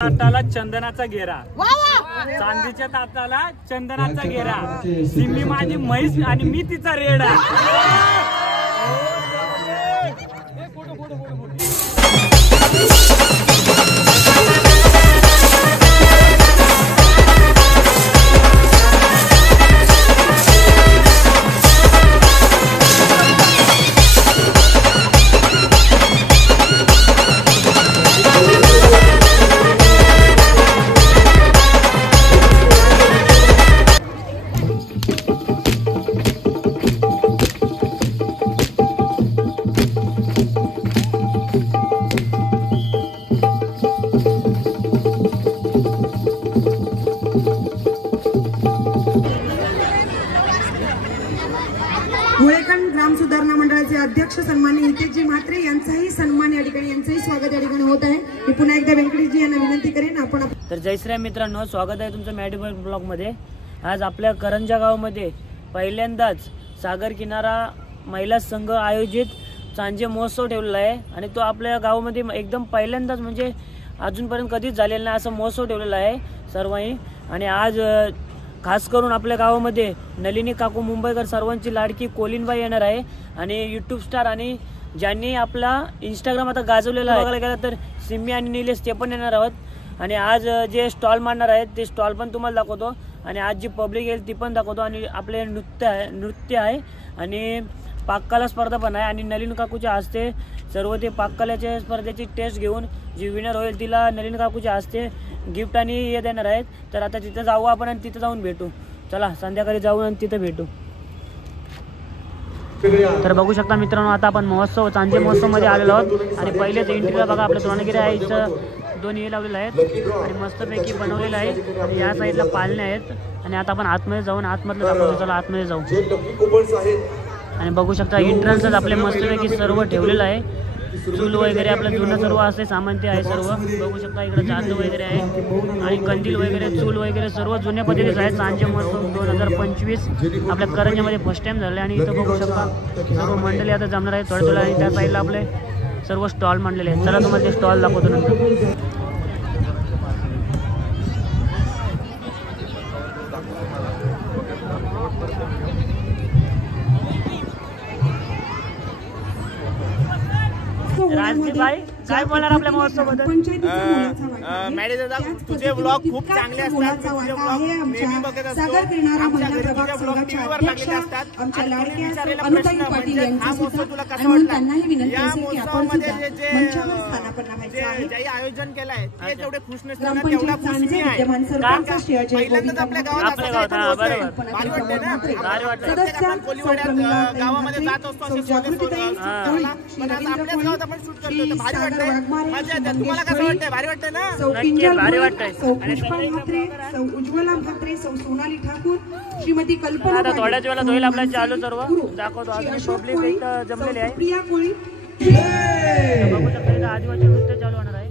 ताटाला चंदनाचा घेरा, चांदीच्या ताटाला चंदनाचा घेरा, सिम्मी माझी म्हैस आणि मी तिचा रेडा। मुळेकण ग्राम सुधारणा मंडळाचे अध्यक्ष सन्माननीय हितेशजी म्हात्रे यांचाही सन्मान या ठिकाणी, यांचंही स्वागत या ठिकाणी होत आहे। मी पुन्हा एकदा व्यंकटेशजी यांना विनंती करेन आपण। तर जय श्री राम मित्रांनो, स्वागत आहे तुमचं मॅडीबल ब्लॉग मध्ये। आज आपल्या करंजा गावामध्ये पहिल्यांदाच सागर किनारा महिला संघ आयोजित चांजे महोत्सव ठेवलेला आहे आणि तो आपल्या गावामध्ये एकदम पहिल्यांदाच म्हणजे अजूनपर्यंत कधीच झालेला नाही असं महोत्सव ठेवलेला आहे सर्वांनी। आणि आज खास करून आपल्या गावामध्ये नलिनी काकू मुंबईकर सर्वांची लाडकी कोलिनबाई येणार आहे आणि यूट्यूब स्टार आणि ज्यांनी आपला इंस्टाग्राम आता गाजवलेला आहे बघायला गेलं तर सिम्मी आणि निलेश ते पण येणार आहोत। आणि आज जे स्टॉल मारणार आहेत ते स्टॉल पण तुम्हाला दाखवतो आणि आज जी पब्लिक येईल ती पण दाखवतो आणि आपले नृत्य आहे आणि पाककला स्पर्धा पण आहे आणि नलिनी काकूच्या हस्ते सर्व ते पाककलेच्या स्पर्धेची टेस्ट घेऊन जी विनर होईल तिला नलिनी काकूच्या हस्ते गिफ्ट आणि हे देणार आहेत। तर आता तिथे जाऊ आपण आणि तिथे जाऊन भेटू। चला संध्याकाळी जाऊ आणि तिथे भेटू। तर बघू शकता मित्रांनो, आता आपण महोत्सव चांजे महोत्सव मध्ये आलेलो आहोत आणि पहिलेच एंट्रीला बघा आपल्या द्रोणगिरी आहे, इथं दोन्ही हे लावलेले आहेत आणि मस्तपैकी बनवलेलं आहे आणि या साईडला पालणे आहेत आणि आता आपण आतमध्ये जाऊन आतमधलं दाखवतो। चला आतमध्ये जाऊ आणि बघू शकता एंट्रन्सच आपले मस्तपैकी सर्व ठेवलेलं आहे, चूल वगैरे आपलं जुनं सर्व असे सामान ते आहे सर्व। बघू शकता इकडे जात वगैरे आहे आणि कंदील वगैरे चूल वगैरे सर्व जुन्या पद्धतीचं आहे। चांजे महोत्सव 2025 आपल्या करंजामध्ये फर्स्ट टाइम झालं आणि इथं बघू शकता सर्व मंडळी आता जमणार आहे थोड्या थोड्या आणि त्या साईडला आपले सर्व स्टॉल मांडलेले आहेत। चला तुम्हाला ते स्टॉल दाखवतो नंतर। राजदीपभाई काय बोलणार आपल्या महोत्सव बद्दल? मॅडम दादा तुझे ब्लॉग खूप चांगले असतात, तुझे ब्लॉग नेहमी बघत असतो। आमच्या घरी तुझे ब्लॉग टीव्हीवर लागलेले असतात। आमच्या लाडक्या विचारायला अनुताई प्रश्न पाटील म्हणजे हा यांचा महोत्सव तुला कसा म्हणून वाटला? त्यांनाही विनंती या असेल की आपण महोत्सवामध्ये सुद्धा मंचावर स्थानापन्न व्हायचं आहे। जे आयोजन केलंय ते तेवढे खुश नसते ना, ग्रामपंचायत तेवढा खुश चांजे मी आहे। विद्यमान सरपंच श्री अजय पहिल्यांदाच आपल्या गावात आपल्या असं गावात, काहीतरी बरोबर. होतंय। भारी वाटतंय ना, भारी वाटतंय। प्रत्येक आपण कोलीवाड्यात गावामध्ये जात असतो असे स्वागत होतं। पण आज आपल्याच गावात आपण शूट करतो तर भारी वाटतंय, मजा येते। तुम्हाला कसं वाटतंय? भारी वाटतंय ना? सौ नक्की, किंजल भारी भोईर, वाटतंय। सौ पुष्पा म्हात्रे, सौ उज्ज्वला म्हात्रे, सौ सोनाली ठाकूर, श्रीमती कल्पना आता पाटील, थोड्याच वेळात सौ होईल आपल्या मानसी चालू सर्व गुरु, दाखवतो। श्री अजून अशोक पब्लिक कोळी, इथं जमलेली सौ आहे। सुप्रिया कोळी। बघू शकता इथं आदिवासी नृत्य चालू होणार आहे।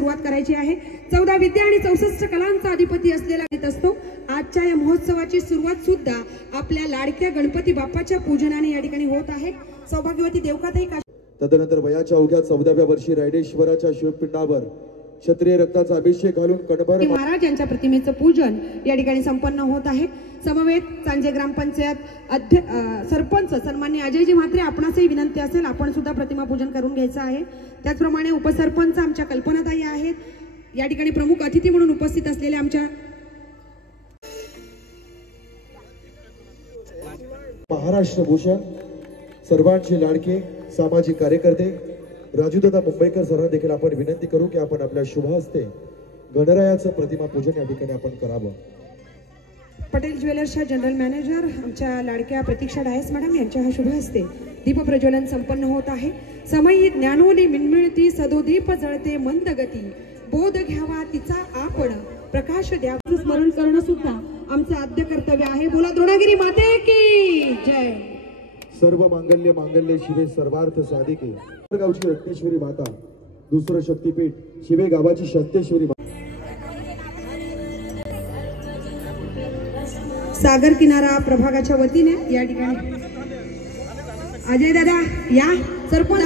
सुरुवात करायची आहे. 14 विद्या आणि 64 कलांचा अधिपती असलेला गीत असतो. आजच्या या महोत्सवाची सुरुवात सुद्धा आपल्या लाडक्या गणपती बाप्पाच्या पूजनाने या ठिकाणी होत आहे. सौभाग्यवती देवकाताई. तदनंतर वयाच्या अवघ्या 14व्या वर्षी रायडेश्वराच्या शिवपिंडावर क्षत्रिय रक्ताचा अभिषेक घालून कणभर महाराज यांच्या प्रतिमेचं पूजन या ठिकाणी संपन्न होत आहे. समवेत चांजे ग्रामपंचायत सरपंच सन्मान्य अजयजी म्हात्रे, आपणासही विनंती असेल आपण सुद्धा प्रतिमा पूजन करून घ्यायचं आहे. त्याचप्रमाणे उपसरपंच आमच्या कल्पनाताई आहेत. या ठिकाणी प्रमुख अतिथी म्हणून उपस्थित असलेल्या आमच्या महाराष्ट्र भूषण सर्वांचे लाडके सामाजिक कार्यकर्ते राजूदादा मुंबईकर सरांना देखील आपण विनंती करू की आपण आपल्या शुभ हस्ते गणरायाचं प्रतिमा पूजन या ठिकाणी आपण करावं. पटेल ज्वेलर्सच्या जनरल मॅनेजर आमच्या लाडक्या प्रतीक्षा डायस मॅडम यांच्या हा शुभ हस्ते दीप प्रज्वलन संपन्न होत आहे. समयी ज्ञानोली मिळमिळती सदोदीप जळते मंद गती, बोध घ्यावा तिचा आपण प्रकाश द्यावा. स्मरण करणं सुद्धा आमचं आद्य कर्तव्य आहे. बोला द्रोणागिरी माते की जय. सर्व मांगल्य मांगल्य शिवे सर्वार्थ साधिके. गावची रत्नेश्वरी माता, दुसरं शक्तीपीठ शिवे गावाची शंतेश्वरी माता. सागर किनारा प्रभागाच्या वतीने या ठिकाणी अजय दादा या सरपंच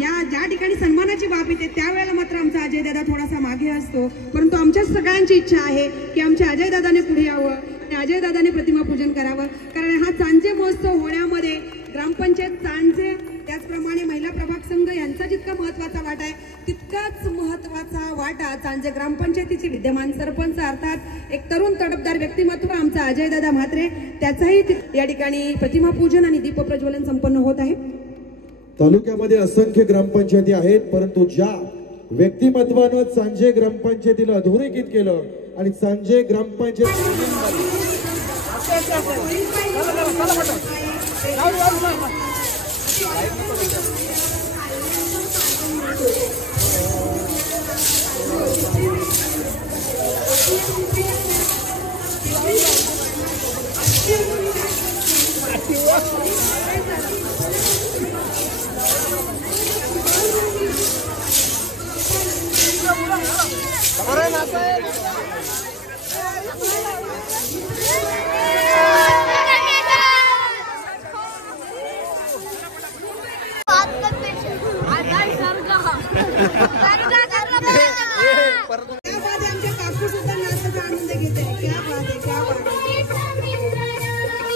या ज्या ठिकाणी सन्मानाची बाब येते त्यावेळेला मात्र आमचा अजय दादा थोडासा मागे असतो. परंतु आमच्या सगळ्यांची इच्छा आहे की आमच्या अजय दादाने पुढे यावं आणि अजय दादाने प्रतिमा पूजन करावं. कारण हा चांजे महोत्सव होण्यामध्ये ग्रामपंचायत चांजे त्याचप्रमाणे महिला प्रभाग संघ यांचा जितका महत्वाचा वाटा आहे तितकाच महत्वाचा वाटा चांजे ग्रामपंचायतीचे विद्यमान सरपंच अर्थात एक तरुण तडफदार व्यक्तिमत्व आमचा अजय दादा म्हात्रे त्याचाही या ठिकाणी प्रतिमा पूजन आणि दीप प्रज्वलन संपन्न होत आहे. तालुक्यामध्ये असंख्य ग्रामपंचायती आहेत, परंतु ज्या व्यक्तिमत्वानं चांजे ग्रामपंचायतीला अधोरेखित केलं आणि चांजे ग्रामपंचायत काकू सुद्धा नाचाचा आनंद घेत आहे. क्या बात आहे, क्या बात आहे.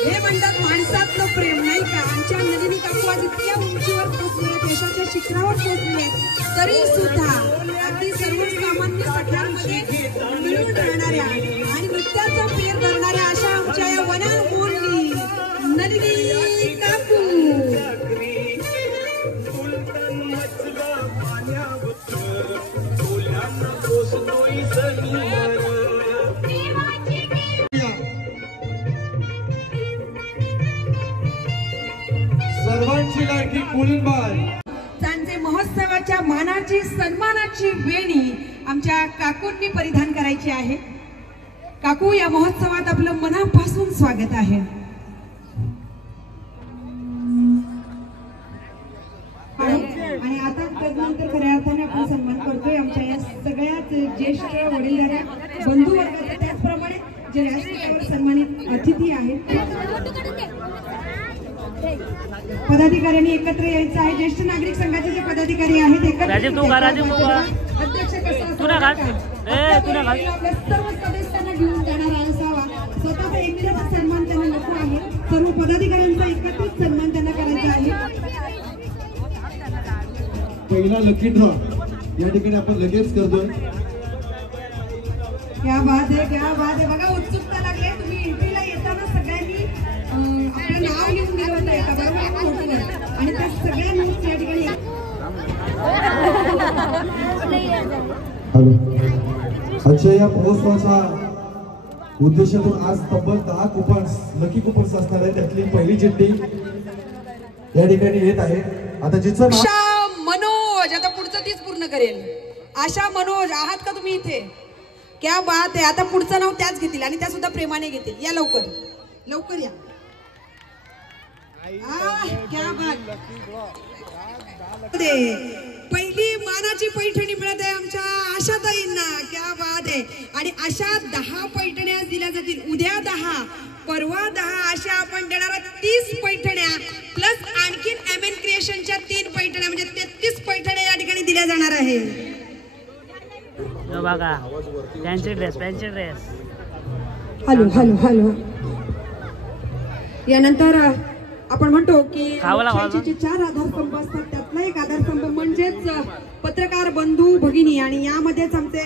हे म्हणतात माणसातलं प्रेम नाही का. आमच्या नलिनी काकू आज इतक्या उंचीवर पोहोचल्या, यशाच्या शिखरावर पोहोचले, तरी सुद्धा अगदी सर्वसामान्य सख्यांमध्ये मिळून राहणाऱ्या आणि नृत्याचा पेर धरणाऱ्या अशा आमच्या या वनांमोलनी नलिनी काकू. सर्वांची लाडकी कुळीनबाई. चांजे महोत्सवाच्या मानाची सन्मानाची वेणी आमच्या काकूंनी परिधान करायची आहे. काकू या महोत्सवात आपलं मनापासून स्वागत आहे. आणि आता त्यानंतर खऱ्या अर्थाने आपण सन्मान करतोय आमच्या या सगळ्याच ज्येष्ठ वडीलधाऱ्या बंधू वर्गाचा त्याचप्रमाणे जे व्यासपीठावर सन्मानित अतिथी आहेत पदाधिकाऱ्यांनी एकत्र यायचं आहे. ज्येष्ठ नागरिक संघाचे जे पदाधिकारी आहेत एकत्र अध्यक्ष आपल्या सर्व सदस्यांना घेऊन जाणारा असावा. स्वतःचा एकट्याचा सन्मान त्यांना नको आहे. सर्व पदाधिकाऱ्यांचा एकत्रित सन्मान त्यांना करायचा आहे. पहिला लकी ड्रॉ या ठिकाणी आपण लगेच करतोय. क्या बात आहे, क्या बात आहे. बघा उत्सुकता लागले. तुम्ही एंट्रीला येताना सगळ्यांनी आपलं नाव लिहून दिलं होतं एका बरोबर आणि त्या सगळ्या नोट्स या ठिकाणी आजच्या या महोत्सवाच्या उद्देशातून आज तब्बल 10 कुपन्स लकी कुपन्स असणार आहे. त्यातली पहिली चिठ्ठी या ठिकाणी येत आहे. आता जिचं आशा मनोज आता पुढचं तीच पूर्ण करेल. आशा मनोज आहात का तुम्ही इथे. क्या बात आहे. आता पुढचं नाव त्याच घेतील आणि त्या सुद्धा प्रेमाने घेतील. या लवकर लवकर या. क्या बात. पहिली मानाची पैठणी मिळत आहे आमच्या आशाताईंना. क्या बात आहे. आणि अशा 10 पैठण्या दिल्या जातील. उद्या 10, परवा 10 अशा आपण देणार 30 पैठण्या प्लस आणखीन MN क्रिएशनच्या 3 पैठण्या म्हणजे 33 पैठण्या या ठिकाणी दिल्या जाणार आहे. बघा fancy dress. Hello hello hello. यानंतर आपण म्हणतो की लोकशाहीचे 4 आधारस्तंभ असतात, त्यातला एक आधारस्तंभ म्हणजेच पत्रकार बंधू भगिनी. आणि यामध्येच आमचे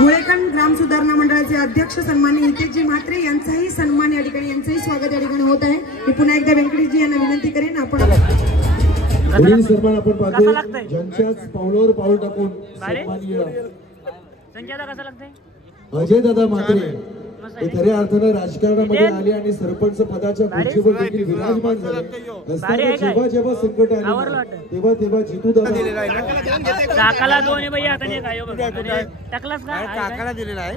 मुळेकण ग्राम सुधारणा मंडळाचे अध्यक्ष सन्माननीय हितेशजी म्हात्रे यांचाही सन्मान या ठिकाणी, यांचंही स्वागत या ठिकाणी होत आहे. मी पुन्हा एकदा व्यंकटेशजी यांना विनंती करेन आपण पुढील सन्मान आपण पाहतो ज्यांच्याच पावलावर पाऊल टाकून सन्माननीय संख्याला कसं लागतंय अजय दादा म्हात्रे हे खऱ्या अर्थानं राजकारणामध्ये आले आणि सरपंच पदाच्या खुर्चीवर देखील विराजमान झाले असताना जेव्हा जेव्हा संकट आले तेव्हा तेव्हा जितू दादा काकाला 2 भैया आता काय टाकलास का काकाला दिलेला आहे.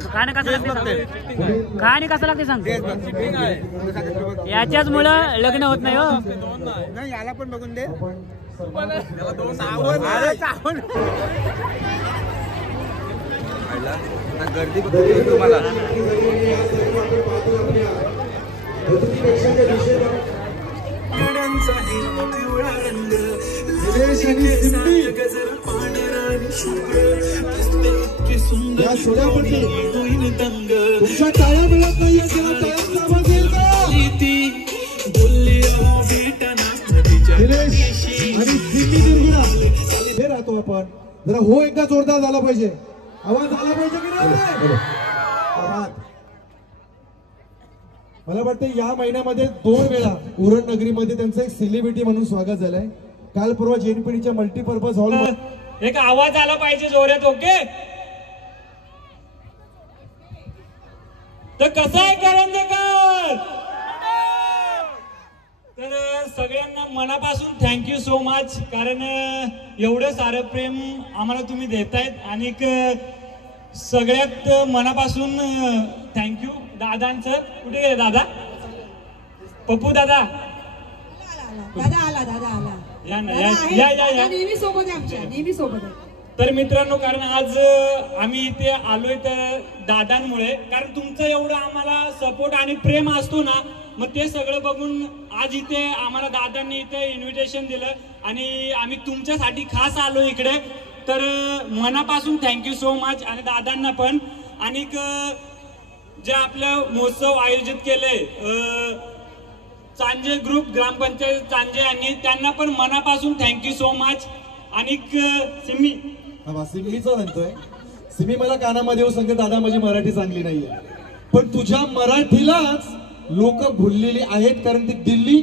खाणे कसं लागते सांग. याच्याच मुळे लग्न होत नाही हो. नाही याला पण बघून दे. गर्दी तुम्हाला तुमच्या टाळ्या मिळत नाहीये तेव्हा टाळ्यांचा आवाज येईल का? आणि सिम्मी निर्गुणा हे राहतो आपण जरा हो एकदा जोरदार झाला पाहिजे, आवाज आला पाहिजे की नाही. मला वाटतं या महिन्यामध्ये 2 वेळा उरण नगरीमध्ये त्यांचं एक सेलिब्रिटी म्हणून स्वागत झालंय. काल परवा JNPDच्या मल्टीपर्पज हॉल एक आवाज आला पाहिजे जोरात. ओके तर कसं आहे करंजकर, तर सगळ्यांना मनापासून थँक्यू सो मच. कारण एवढं सारं प्रेम आम्हाला तुम्ही देतायत आणि सगळ्यात मनापासून थँक्यू दादांचं. कुठे गेले दादा? पप्पू दादा आला या ना, या नेहमी सोबत आहे आमच्या, नेहमी सोबत आहे. तर मित्रांनो, कारण आज आम्ही इथे आलोय तर दादांमुळे, कारण तुमचं एवढं आम्हाला सपोर्ट आणि प्रेम असतो ना, मग ते सगळं बघून आज इथे आम्हाला दादांनी इथे इन्व्हिटेशन दिलं आणि आम्ही तुमच्यासाठी खास आलो इकडे. तर मनापासून थँक्यू सो मच. आणि दादांना पण, आणि जे आपलं महोत्सव आयोजित केले चांजे ग्रुप ग्रामपंचायत चांजे यांनी, त्यांना पण मनापासून थँक्यू सो मच. आणि सिम्मीचा म्हणतोय, सिम्मी मला कानामध्ये येऊ सांगते दादा माझी मराठी चांगली नाहीये, पण तुझ्या मराठीलाच लोक भुललेली आहेत, कारण ती दिल्ली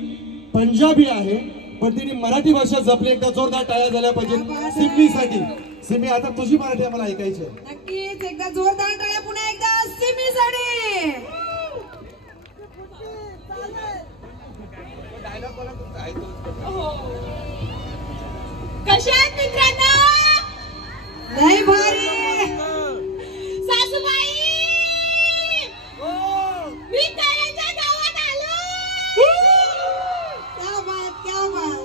पंजाबी आहे पण तिने मराठी भाषा जपली. एकदा जोरदार टाळ्या झाल्या पाहिजे सिम्मीसाठी. सिम्मी आता तुझी मराठी आम्हाला ऐकायची आहे. नक्कीच एकदा जोरदार टाळ्या पुन्हा एकदा सिम्मीसाठी. कशा आहेत मित्रांनो? लय भारी. सासूबाई मी करंजा गावात आलो. क्या बात, क्या बात.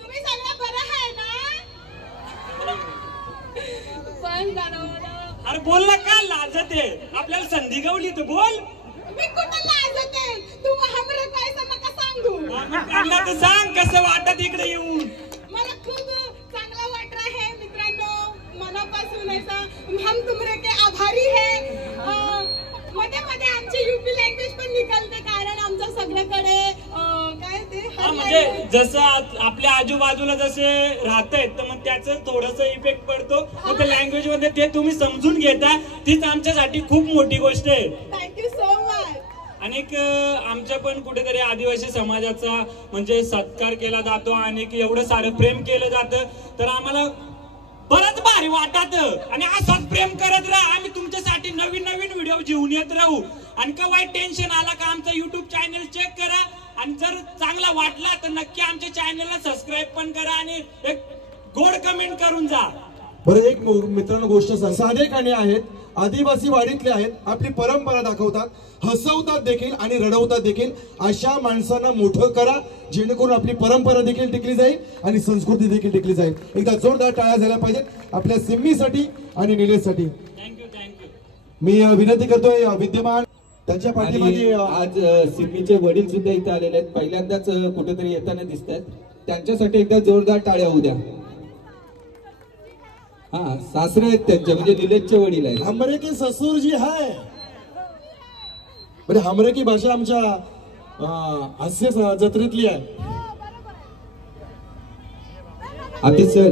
तुम्ही सगळं बरं आहे ना? पण जाणवलं. अरे बोल ना, का लाजते? आपल्याला संधी गवली तर बोल. मी कुठं लाजते? तू हमरे पैसा नका सांगू. त्यांना तर सांग कसं वाटत इकडे येऊन. मला खूप चांगला वाट रहा है मित्रांनो, मनापासून ऐसा हम तुमरे के आभारी है. मध्ये मध्ये आमची यूपी लँग्वेज पण निघालते, कारण आमच्या सगळ्याकडे काय ते म्हणजे जसं आपल्या आजूबाजूला जसे राहतायत तर मग त्याचं थोडस इफेक्ट पडतो. मग ते लँग्वेज मध्ये ते तुम्ही समजून घेता, तीच आमच्यासाठी खूप मोठी गोष्ट आहे. Thank you so much. आणि आमच्या पण कुठेतरी आदिवासी समाजाचा म्हणजे सत्कार केला जातो आणि एवढं सारं प्रेम केलं जातं, तर आम्हाला बरंच भारी वाटत. आणि असंच प्रेम करत राहा. आम्ही तुमच्यासाठी नवीन नवीन व्हिडिओ घेऊन येत राहू. आणि का वाईट टेन्शन आला का आमचा युट्यूब चॅनल चेक करा, आणि जर चांगला वाटला तर नक्की आमच्या चॅनलला सबस्क्राईब पण करा आणि एक गोड कमेंट करून जा. बरं, एक मित्रांनो गोष्ट सांग. साधे खाणे आहेत आदिवासी वाडीतले आहेत, आपली परंपरा दाखवतात, हसवतात देखील आणि रडवतात देखील. अशा माणसांना मोठं करा जेणेकरून आपली परंपरा देखील टिकली जाईल आणि संस्कृती देखील टिकली जाईल. एकदा जोरदार टाळ्या झाल्या पाहिजेत आपल्या सिम्मीसाठी आणि निलेशसाठी. Thank you thank you. मी विनंती करतोय विद्यमान त्यांच्या पाठीमागे आज सिम्मीचे वडील सुद्धा इथे आलेले आहेत, पहिल्यांदाच कुठेतरी येताना दिसत आहेत. त्यांच्यासाठी एकदा जोरदार टाळ्या होऊ द्या. हा, सासरे आहेत त्यांचे, म्हणजे निलेशचे वडील आहेत. हमरे की ससुर जी है. म्हणजे हमरे की भाषा आमच्या हास्य जत्रेतली आहे. आतिश सर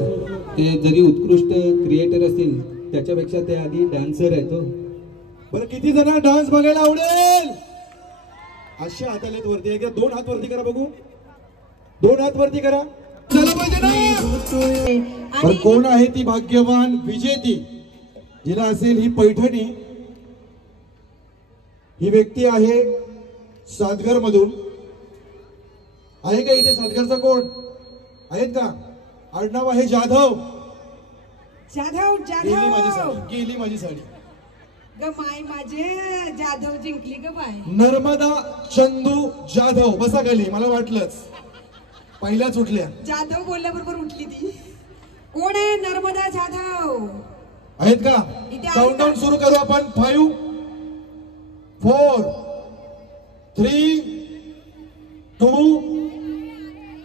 ते जरी उत्कृष्ट क्रिएटर असतील त्याच्यापेक्षा ते आधी डान्सर आहेत. बरं, किती जण डान्स बघायला आवडेल? अशा हात आलेत वरती. एकदा 2 हात वरती करा बघू. 2 हात वरती करा. चला पाहिजे ना. बरं, कोण आहे ती भाग्यवान विजेती जिला असेल ही पैठणी? ही व्यक्ती आहे सातघर मधून. आहे का इथे सातघरचा कोण आहेत का? आडनाव आहे जाधव. जाधव गेली माझी जाधव साडी, गेली माझी साडी. ग माय माझे जाधव जिंकली ग बाय. नर्मदा चंदू जाधव. बसा खाली. मला वाटलंच पहिल्याच उठल्या. जाधव बोलल्याबरोबर उठली ती. कोण आहे नर्मदा जाधव? आहेत का? इथे आहे काउंटडाऊन का? सुरू करू आपण. 5 4 3 2.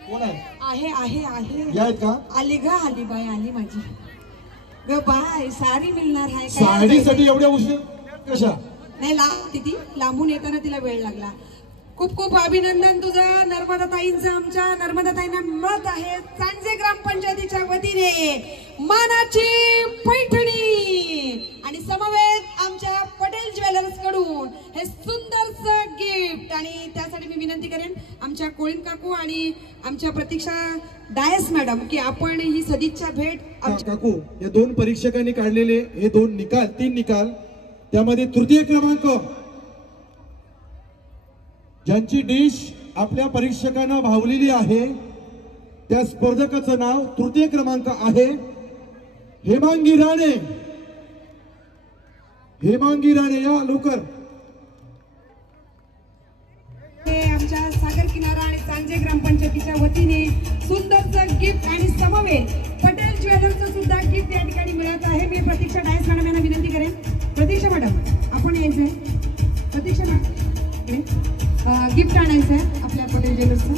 कोण आहे? आहे आहे आहे. या आहेत का? आली ग, आली बाय, आली माझी ग बाय. साडी मिळणार आहे साडीसाठी एवढ्या उशीर कशा? नाही, लांब ती लांबून येताना तिला वेळ लागला. खूप खूप अभिनंदन तुझं नर्मदा ताईंचं. आमच्या नर्मदा ताईंना मिळत आहे सांजे ग्रामपंचायतीच्या वतीने मानाची पैठणी आणि समवेत आमच्या पटेल ज्वेलर्स कडून हे सुंदरचं गिफ्ट. आणि त्यासाठी मी विनंती करेन आमच्या कोळीन काकू आणि आमच्या प्रतीक्षा डायस मॅडम की आपण ही सदिच्छा भेट. काकू, या 2 परीक्षकांनी काढलेले हे 2 निकाल, 3 निकाल, त्यामध्ये तृतीय क्रमांक ज्यांची डिश आपल्या परीक्षकांना भावलेली आहे त्या स्पर्धकाचं नाव तृतीय क्रमांक आहे हेमांगी राणे. हेमांगी राणे या लवकर. आमच्या सागर किनारा आणि सांजे ग्रामपंचायतीच्या वतीने सुंदरचं गिफ्ट आणि समवेत पटेल ज्वेलर्सचं सुद्धा गिफ्ट या ठिकाणी मिळत आहे. मी प्रतीक्षा डायस मॅडम यांना विनंती करेन. प्रतीक्षा मॅडम आपण यायचंय. प्रतीक्षा मॅडम गिफ्ट आणायचं आहे आपल्या पटेल ज्वेलर्सचं,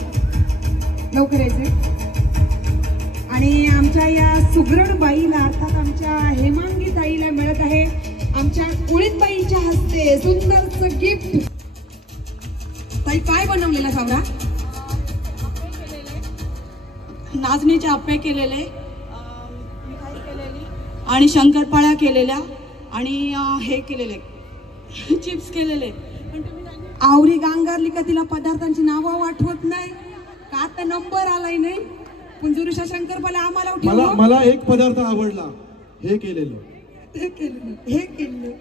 लवकर यायचंय. आणि आमच्या या सुगरण बाईला अर्थात आमच्या हेमांगी ताईला मिळत आहे आमच्या कुळीत बाईंच्या हस्ते सुंदरचं गिफ्ट. ताई काय बनवलेला सावरा? नाचणीचे आप्पे केलेले, मिठाई केलेली आणि शंकरपाळ्या केलेल्या आणि हे केलेले चिप्स केलेले. आवरी गांगारली का तिला पदार्थांची नावं आठवत नाही का? आता नंबर आलाय नाही. पुंजुरीच्या शंकरपाळ्या आम्हाला मला एक पदार्थ आवडला, हे केलेलं. हे केलेलं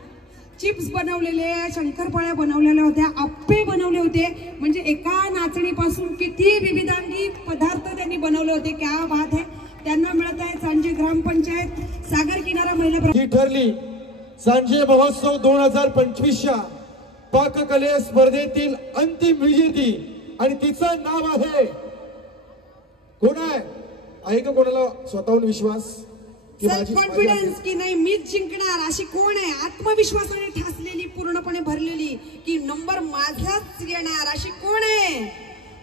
चिप्स बनवलेले, शंकरपाळ्या बनवलेल्या होत्या, आप्पे बनवले होते. म्हणजे एका नाचणीपासून किती विविधांगी पदार्थ त्यांनी बनवले होते. क्या बात है. त्यांना मिळत आहे सांजे ग्रामपंचायत सागर किनारा महिला. ही ठरली सांजे महोत्सव 2025च्या पाककले स्पर्धेतील अंतिम विजेती आणि तिचं नाव आहे. कोण आहे का कोणाला स्वतःहून विश्वास सेल्फ कॉन्फिडन्स की नाही मीच जिंकणार अशी कोण आहे? आत्मविश्वासाने ठासलेली, पूर्णपणे भरलेली की नंबर माझाच येणार अशी कोण आहे?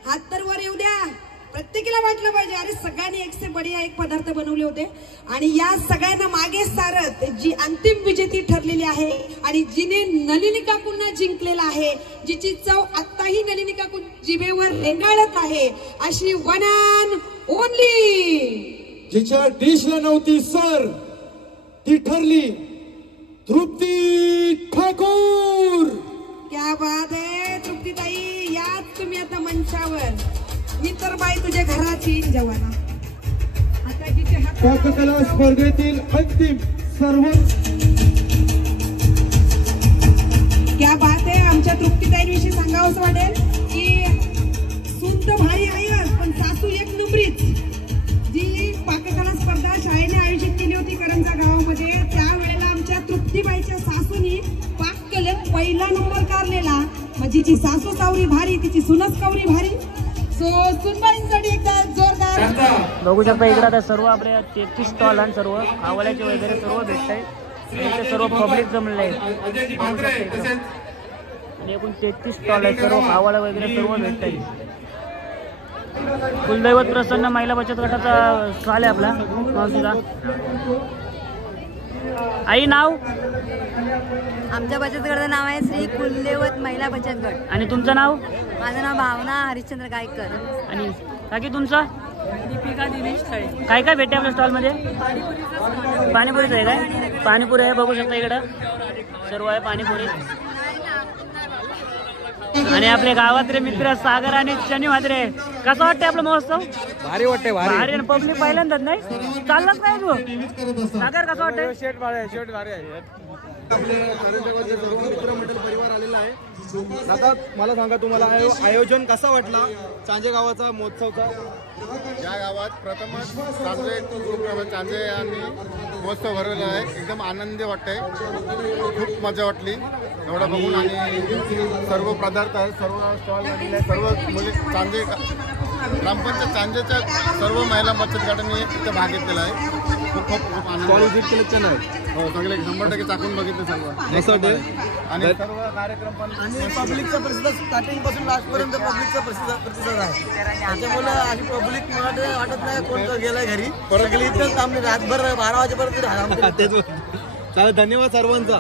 हात तर वर येऊ द्या. प्रत्येकाला वाटलं पाहिजे अरे सगळ्यांनी एक से बढिया एक पदार्थ बनवले होते. आणि या सगळ्यांना मागे सारत जी अंतिम विजेती ठरलेली आहे आणि जिने नलिनी काकूंना जिंकलेला आहे, जिची चव आत्ताही नलिनी काकू जिभेवर रेंगाळत आहे, अशी वन अँड ओनली जिच्या डिशला नव्हती सर ती ठरली तृप्ती ठाकूर. क्या बात आहे तृप्तीताई. यात तुम्ही आता मंचावर. मी तर बाई तुझ्या घराची जवाना. आता जिचे हात पाककला स्पर्धेतील अंतिम सर्व. क्या बात आहे. आमच्या तृप्तीताईंविषयी सांगावंच वाटेल की सून तर भारी आहेच पण सासू एक नंबरीच. जी पाककला स्पर्धा शाळेने आयोजित केली होती करंजा गावामध्ये त्यावेळेला आमच्या तृप्तीबाईच्या सासू भारी भारी तिची सुनस कवरी भारी. सो सुनबाईंसाठी एकदा जोरदार. बघू शकता इकडे आता सर्व आपले 33 स्टॉल आणि सर्व खावल्याचे वगैरे सर्व भेटतंय. इथे सर्व पब्लिक जमलेलं आहे आणि एकूण 33 स्टॉल आहेत. सर्व खावाला वगैरे सर्व भेटतंय. कुलदैवत प्रसन्न महिला बचत गटाचा स्टॉल आहे आपला मावशीचा. आई नाव? आमच्या बचत गटाचं नाव आहे श्री कुलदैवत महिला बचत गट. आणि तुमचं नाव? माझं नाव भावना हरिश्चंद्र गायकर. आणि काकी तुमचं? दीपिका दिनेश थळे. काय काय भेटते आपल्या स्टॉलमध्ये? पाणीपुरीचं आहे काय? पाणीपुरी आहे बघू शकता इकडं सर्व आहे पाणीपुरी. आणि आपले गावातले मित्र सागर आणि शनी म्हात्रे, कसं वाटतंय आपलं महोत्सव? भारी वाटते भारी. पब्लिक पहिल्यांदाच नाही चाललाच काय तू सागर, कसं वाटतंय? शेट भारी आहे. परिवार आलेला आहे. दादा मला सांगा तुम्हाला आयोजन कसा वाटला चांजे गावाचा महोत्सवचा? या गावात प्रथमच चांजे आणि महोत्सव भरवला आहे. एकदम आनंदी वाटतंय. खूप मजा वाटली एवढं बघून. आणि सर्व पदार्थ आहेत, सर्व स्टॉल लागलेले आहेत. सर्व मुली चांजे ग्रामपंचायत चांजेच्या सर्व महिला बचत गटांनी इथं भाग घेतलेला आहे. खूप आनंद. विजिट केलं नाही? हो, सगळे 100% चाकून बघितलं सर्व. आणि सर्व कार्यक्रम पण आणि पब्लिकचा प्रतिसाद स्टार्टिंग पासून लास्ट पर्यंत पब्लिकचा प्रतिसाद आहे. त्याच्यामुळे आणि पब्लिक वाटत नाही कोण गेलाय घरी. सगळे इथंच थांबले रातभर 12 वाजेपर्यंत. चालेल, धन्यवाद सर्वांचा.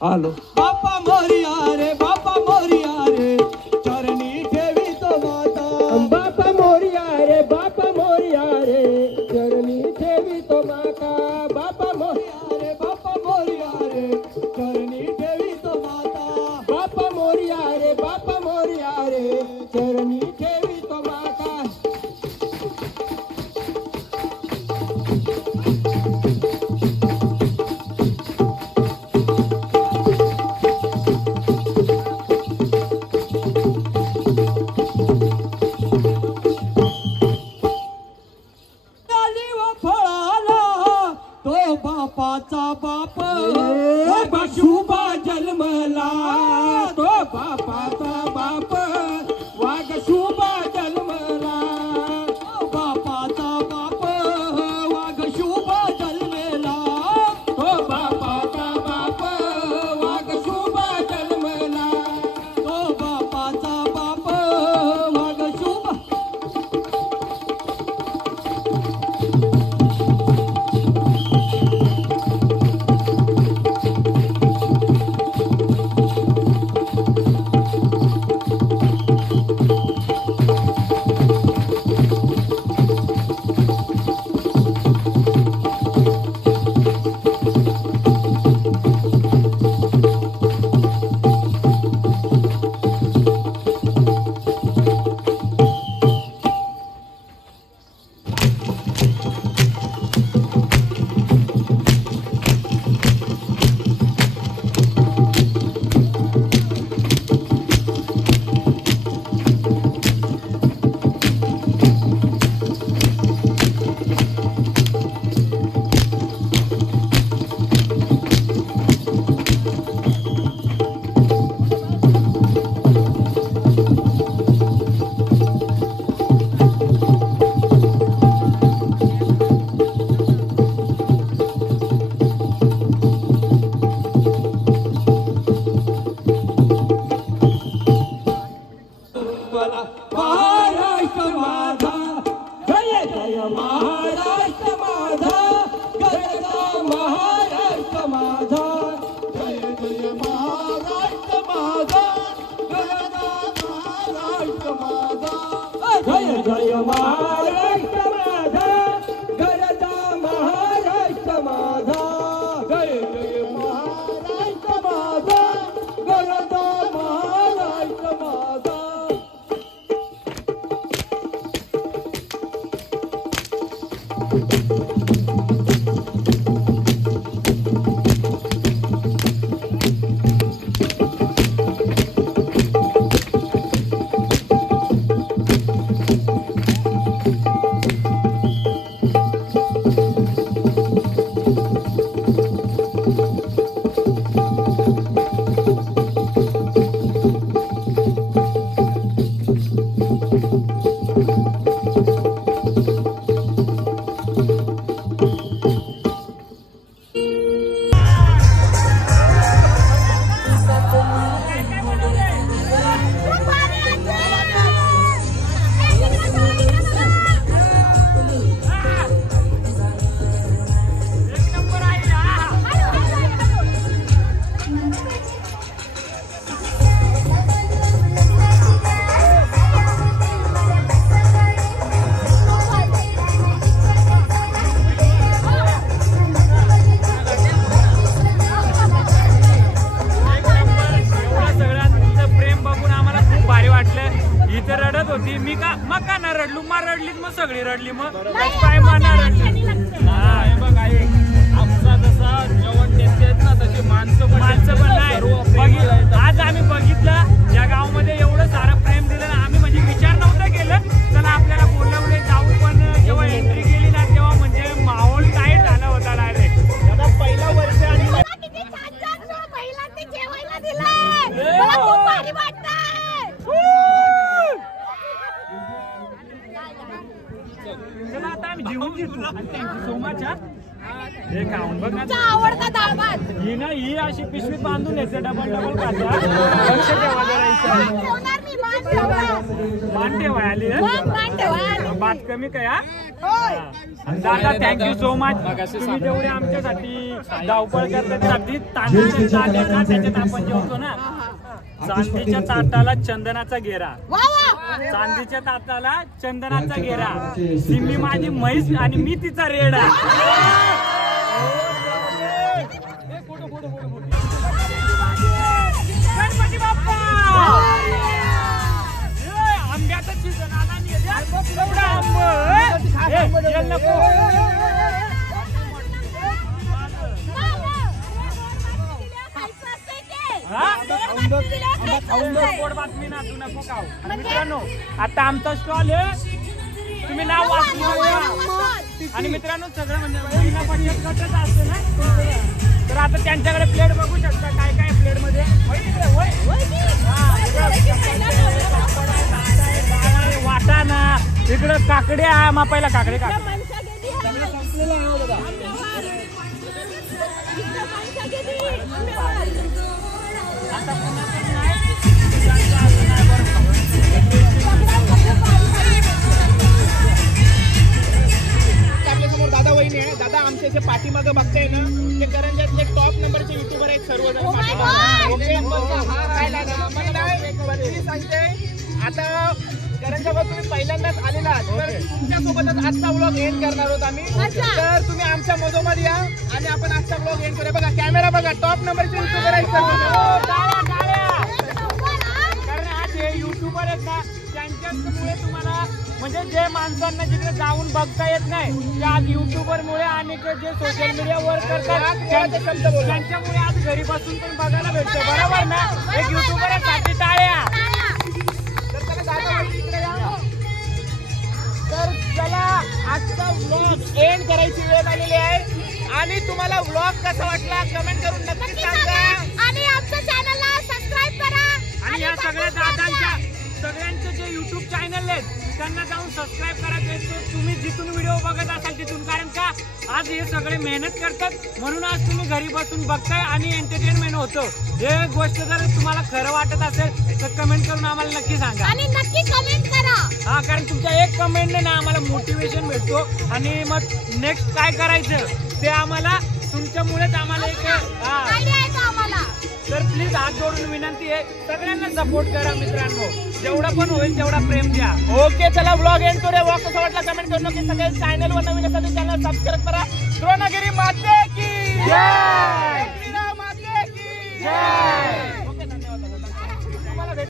आलो बाप्पा मोरिया रे, बाप्पा मोरिया रे, चरणी ठेवी तो माता. बाप्पा मोरिया रे, बाप्पा मोरिया रे, चरणी ठेवी तो माता. बाप्पा मोरिया रे, बाप्पा मोरिया रे, चरणी ठेवी तो माता. बाप्पा मोरिया रे बापा मोरया रे चरणी ठेवी तो माता बापाचा बाप शुभा जन्मला तो बापाचा बाप वाघ शुभा जन्मला बापाचा बाप वाघ शुभा जन्मला तो बापाचा बाप वाघ शुभा जन्मला तो बापाचा बाप वाघ शुभा महाराष्ट्र माझा जय जय महाराष्ट्र माझा गरजा महाराष्ट्र माझा जय जय महाराष्ट्र माझा गरजा महाराष्ट्र माझा जय जय महाराष्ट्र माझा गरजा महाराष्ट्र माझा जय जय महाराष्ट्र माझा गरजा महाराष्ट्र माझा मी का मग का ना रडलू मग रडलीत मग सगळी रडली मग काय माना रडली बघ आहे आमचा जसा जेवण देते ना तशी माणसं पण नाही आज आम्ही बघितलं या गावामध्ये एवढं सारं प्रेम दिलं ना आम्ही म्हणजे विचार नव्हता केलं चला आपल्याला बोलवले जाऊ पण जेव्हा एंट्री केली ना तेव्हा म्हणजे माहोल काय झाला होता डायरेक्ट दादा पहिला वर्ष आणि चला आता आम्ही जेवून घेतो थँक्यू सो मच हे खाऊन बघ ना आवडता डाळ भात ही ना ही अशी पिशवीत बांधून यायचं डबल खाता लक्ष ठेवा जरा मान ठेवा आली बात कमी काय दादा थँक्यू सो मच तुम्ही जेवढे आमच्यासाठी धावपळ करण्यासाठी तांदळाच्या ताट त्याच्यात आपण जेवतो ना चांदीच्या ताटाला चंदनाचा घेरा चांदीच्या ताटाला चंदनाचा घेरा सिम्मी माझी म्हैस आणि मी तिचा रेडा गणपती बाप्पा बातमी ना तू नको खाऊ. आणि मित्रांनो आता आमचा स्टॉल आहे, तुम्ही नाव वाचू. आणि मित्रांनो सगळं म्हणजे महिला बचत गटच असतो ना, तर आता त्यांच्याकडे प्लेट बघू शकता काय काय प्लेट मध्ये. वाटाणा इकडं काकड्या, मापायला काकडे आपल्यासमोर दादा वहिनी आहे. दादा आमच्या इथे पाठीमागं बघताय ना, ते करंजातले टॉप नंबरचे युट्यूबर आहेत सर्वजण. आता करंजावर तुम्ही पहिल्यांदाच आलेला तर तुमच्यासोबतच आजचा व्लॉग एंड करणार आहोत आम्ही. तर तुम्ही आमच्या मधोमध या आणि आपण आजचा व्लॉग एंड करूया. बघा कॅमेरा बघा, टॉप नंबरचे युट्यूबर आहेत कारण आज हे युट्यूबर आहेत ना, त्यांच्यामुळे तुम्हाला म्हणजे जे माणसांना जिकडे जाऊन बघता येत नाही, त्या आज युट्यूबरमुळे आणि जे सोशल मीडियावर करतात त्यांच्यामुळे आज घरी बसून पण बघायला भेटतं. बरोबर ना? एक युट्यूबर साठी टाळ्या. तर चला आजचा व्लॉग एंड करायची वेळ आलेली आहे आणि तुम्हाला व्लॉग कसा वाटला कमेंट करून नक्की सांगा आणि आमच्या चॅनलला सबस्क्राइब करा. आणि या सगळ्या दादांच्या सगळ्यांचे जे युट्यूब चॅनल आहेत त्यांना जाऊन सबस्क्राईब करायचे. तुम्ही जिथून व्हिडिओ बघत असाल तिथून, कारण का आज हे सगळे मेहनत करतात म्हणून आज तुम्ही घरी बसून बघताय आणि एंटरटेनमेंट होतं. हे गोष्ट जर तुम्हाला खरं वाटत असेल तर कमेंट करून आम्हाला नक्की सांगा आणि नक्की कमेंट करा. हा, कारण तुमच्या एक कमेंटने ना आम्हाला मोटिवेशन भेटतो आणि मग नेक्स्ट काय करायचं ते आम्हाला तुमच्यामुळेच आम्हाला एक आयडिया येतो आम्हाला. तर प्लीज हात जोडून विनंती आहे, सगळ्यांना सपोर्ट करा मित्रांनो, जेवढा पण होईल तेवढा प्रेम द्या. ओके चला व्लॉग एंड करूया. व्लॉग कसा वाटला कमेंट करू नक्की. सगळे चॅनलवर नवीन असेल चॅनल सबस्क्राईब करा. द्रोणगिरी माते की जय, माते की जय.